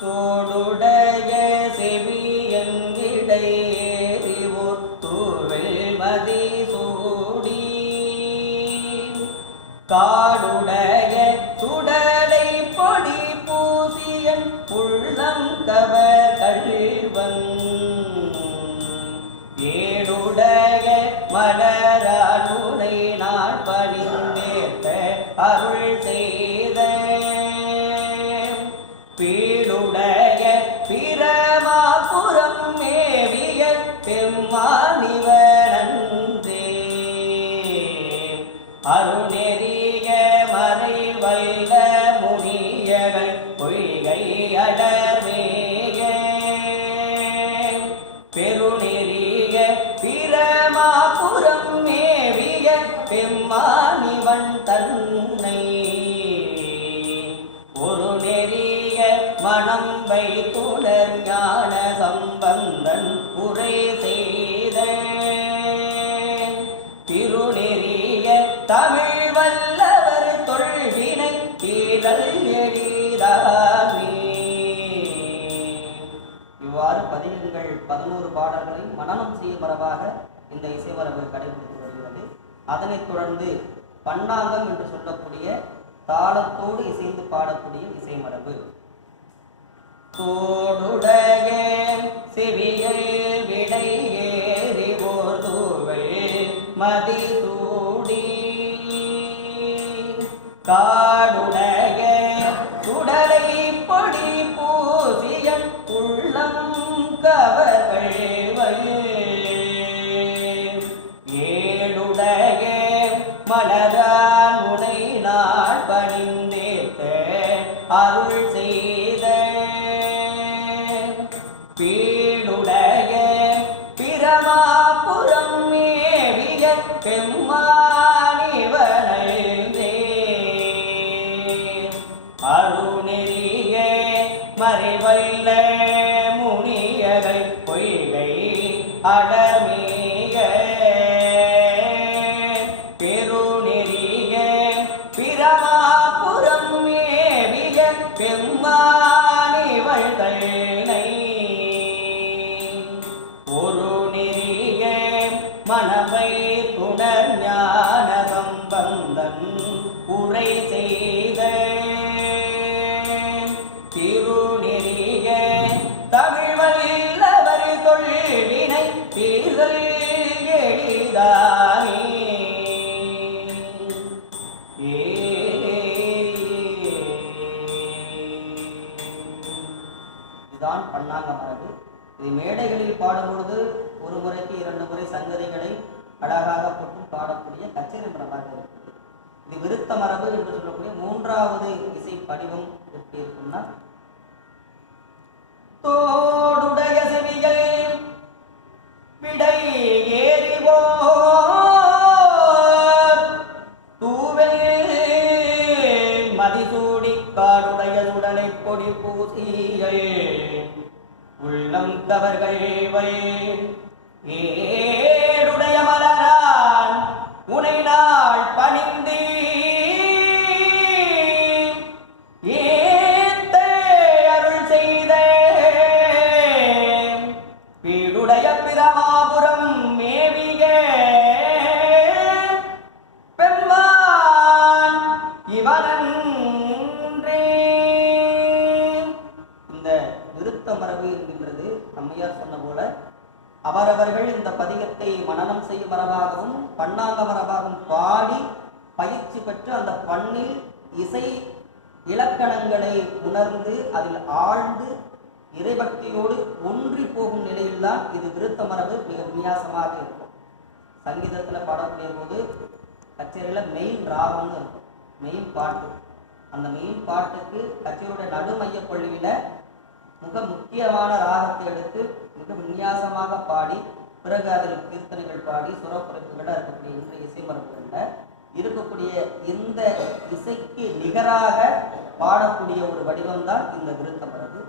தோடுடைய செவியங்கிடை ஏறி ஒத்துவெல் மதி சூடி காடுடைய சுடலை பொடி பூசியன் உள்ளம் கவர் கள்வன் ஏடுடைய மலரானுனை நான் பணிந்தேத்த அருள் செய்த பீடுடைய பிரமாபுரம் மேவிய பெம்மானிவனன்றே அருணெறிய மறைவல்ல முனியகள் பொய்கை அடர்வேக பெருநெறிய பிரமாபுரம் மேவிய பெம்மானிவன் தன்னை ஒரு நெறிய மனம் வைத்துணர் ஞான சம்பந்தன் உரை செய்த திருநெறிய தமிழ் வல்லவர் தொல்வினை தீரல் எளிதாமே. இவ்வாறு பதிகங்கள் 11 பாடல்களை மனனம் செய்யும் மரபாக இந்த இசைமரபு கடைபிடித்து வருகிறது. அதனைத் தொடர்ந்து பன்னாங்கம் என்று சொல்லக்கூடிய தாளத்தோடு இசைந்து பாடக்கூடிய இசைமரபு. தோடுடைய செவியல் விடை ஏறி ஓர்துவல் மதி சூடி காடுடைய சுடலை பொடி பூசியன் உள்ளம் கவர்கள் ஏடுடைய மலரான் உனை நாள் பணிந்தேத்த அருள் செய்த பீடுடைய பிரமாபுரம் மேவிய பெம்மானிவனன்றே அருணெறிய மறைவல்ல முனியகள் பொய்கை அடர்மேய பெருநெறிய பிரமாபுரம் மேவிய பெம்மானிவள் தன்னை ஒரு நெறிய மனவை துணர் ஞான சம்பந்தன் உரை செய்த திருநெறிய தமிழ் வல்லவர் தொல்வினை தீர்தல் எளிதாமே. இதுதான் பன்னாங்க மரபு. இது மேடைகளில் பாடும்பொழுது ஒரு முறைக்கு 2 முறை சங்கதிகளை அழகாக போட்டு பாடக்கூடிய கச்சேரி மரபாக இருக்குது. இது விருத்த மரபு என்று சொல்லக்கூடிய 3வது இசை படிவம் எப்படி இருக்கும்னா தோடுடைய செவிகள் விடை ஏறிவோர் தூவல் மதிசூடி காடுடைய சுடலை பொடி பூசியல் உள்ளம் கவர்கள் ஏடுடைய மலரான் உனை நாள் பணிந்து ஏத்த அருள் செய்த பீடுடைய பிரமாபுரம் மேவிய பெம்மான் இவனன்றே. இந்த விருத்த மரபு என்கின்றது அம்மையார் சொன்ன போல அவரவர்கள் இந்த பதிகத்தை மனனம் செய்யும் மரபாகவும் பன்னாங்க மரபாகவும் பாடி பயிற்சி பெற்று அந்த பண்ணில் இசை இலக்கணங்களை உணர்ந்து அதில் ஆழ்ந்து இறைபக்தியோடு ஒன்றி போகும் நிலையில்தான் இது விருத்த மரபு மிக விநியாசமாக இருக்கும். சங்கீதத்தில் பாடக்கூடிய போது கச்சேரியில் மெயின் ராகம்னு இருக்கும், மெயின் பாட்டு. அந்த மெயின் பாட்டுக்கு கச்சேரியோட நடுமைய பள்ளியில் மிக முக்கியமான ராகத்தை எடுத்து மிக விநியாசமாக பாடி பிறகு அதில் கீர்த்தனைகள் பாடி சுரக்குறைப்புகளாக இருக்கக்கூடிய இன்றைய இசை மரபுகளில் இருக்கக்கூடிய இந்த இசைக்கு நிகராக பாடக்கூடிய ஒரு வடிவம்தான் இந்த விருத்த மரபு.